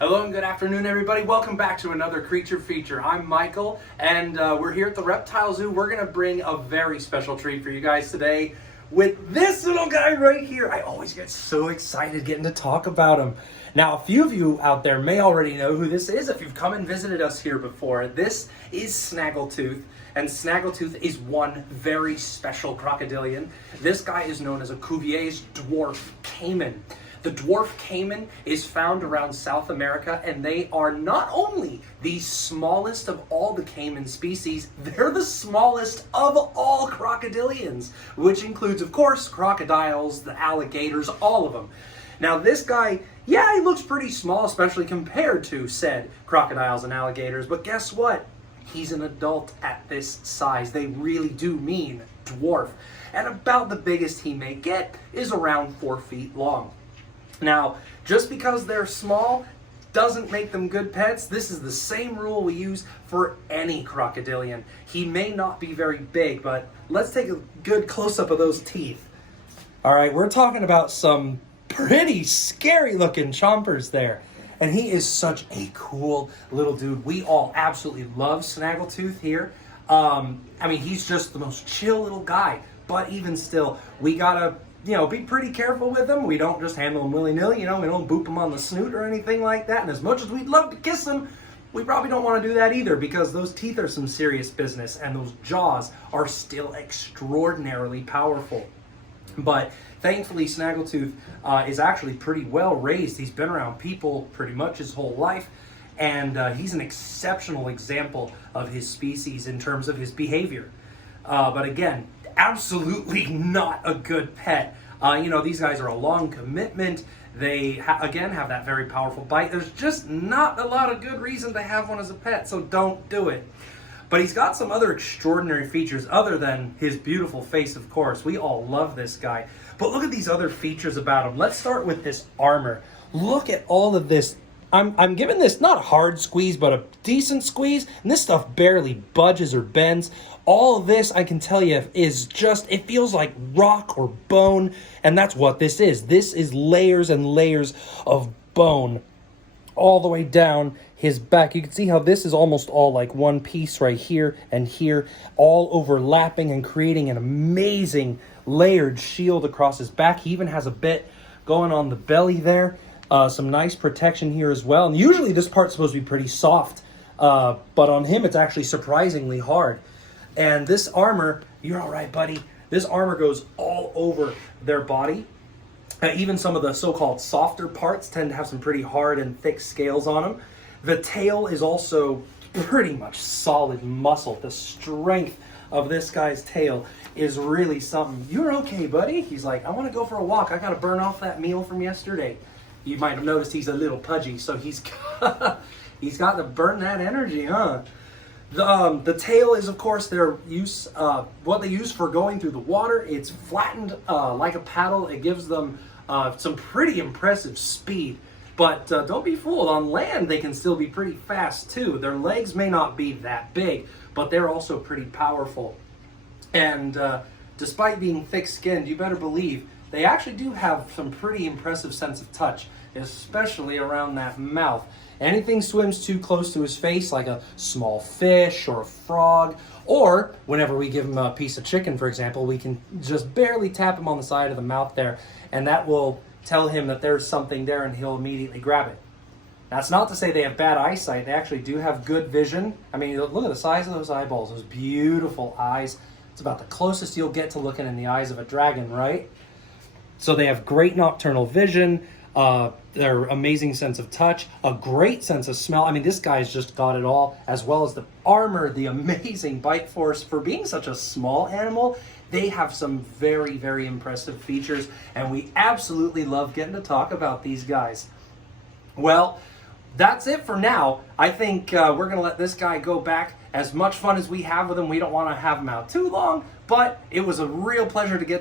Hello and good afternoon, everybody. Welcome back to another Creature Feature. I'm Michael, and we're here at the Reptile Zoo. We're going to bring a very special treat for you guys today with this little guy right here. I always get so excited getting to talk about him. Now, a few of you out there may already know who this is if you've come and visited us here before. This is Snaggletooth, and Snaggletooth is one very special crocodilian. This guy is known as a Cuvier's dwarf caiman. The dwarf caiman is found around South America, and they are not only the smallest of all the caiman species, they're the smallest of all crocodilians, which includes, of course, crocodiles, the alligators, all of them. Now, this guy, yeah, he looks pretty small, especially compared to said crocodiles and alligators, but guess what? He's an adult at this size. They really do mean dwarf. And about the biggest he may get is around 4 feet long. Now, just because they're small doesn't make them good pets. This is the same rule we use for any crocodilian. He may not be very big, but let's take a good close-up of those teeth. All right, we're talking about some pretty scary looking chompers there. And he is such a cool little dude. We all absolutely love Snaggletooth here. I mean, he's just the most chill little guy. But even still, we gotta be pretty careful with them. We don't just handle them willy-nilly, we don't boop them on the snoot or anything like that. And as much as we'd love to kiss them, we probably don't want to do that either, because those teeth are some serious business and those jaws are still extraordinarily powerful. But thankfully, Snaggletooth is actually pretty well raised. He's been around people pretty much his whole life, and he's an exceptional example of his species in terms of his behavior. But again, absolutely not a good pet. These guys are a long commitment. They, again, have that very powerful bite. There's just not a lot of good reason to have one as a pet, so don't do it. But he's got some other extraordinary features other than his beautiful face, of course. We all love this guy. But look at these other features about him. Let's start with this armor. Look at all of this. I'm giving this not a hard squeeze, but a decent squeeze, and this stuff barely budges or bends. All of this, I can tell you, is just, it feels like rock or bone, and that's what this is. This is layers and layers of bone all the way down his back. You can see how this is almost all like one piece right here and here, all overlapping and creating an amazing layered shield across his back. He even has a bit going on the belly there. Some nice protection here as well. And usually this part's supposed to be pretty soft, but on him it's actually surprisingly hard. And this armor, you're all right, buddy. This armor goes all over their body. Even some of the so-called softer parts tend to have some pretty hard and thick scales on them. The tail is also pretty much solid muscle. The strength of this guy's tail is really something. You're okay, buddy. He's like, I want to go for a walk. I got to burn off that meal from yesterday. You might have noticed he's a little pudgy, so he's got to burn that energy, huh? The tail is, of course, their use, what they use for going through the water. It's flattened like a paddle. It gives them some pretty impressive speed. But don't be fooled. On land, they can still be pretty fast, too. Their legs may not be that big, but they're also pretty powerful. And despite being thick-skinned, you better believe they actually do have some pretty impressive sense of touch, especially around that mouth. Anything swims too close to his face, like a small fish or a frog, or whenever we give him a piece of chicken, for example, we can just barely tap him on the side of the mouth there, and that will tell him that there's something there and he'll immediately grab it. That's not to say they have bad eyesight. They actually do have good vision. I mean, look at the size of those eyeballs, those beautiful eyes. It's about the closest you'll get to looking in the eyes of a dragon, right? So they have great nocturnal vision, their amazing sense of touch, a great sense of smell. I mean, this guy's just got it all, as well as the armor, the amazing bite force. For being such a small animal, they have some very, very impressive features, and we absolutely love getting to talk about these guys. Well, that's it for now. I think we're going to let this guy go back. As much fun as we have with him, we don't want to have him out too long, but it was a real pleasure to get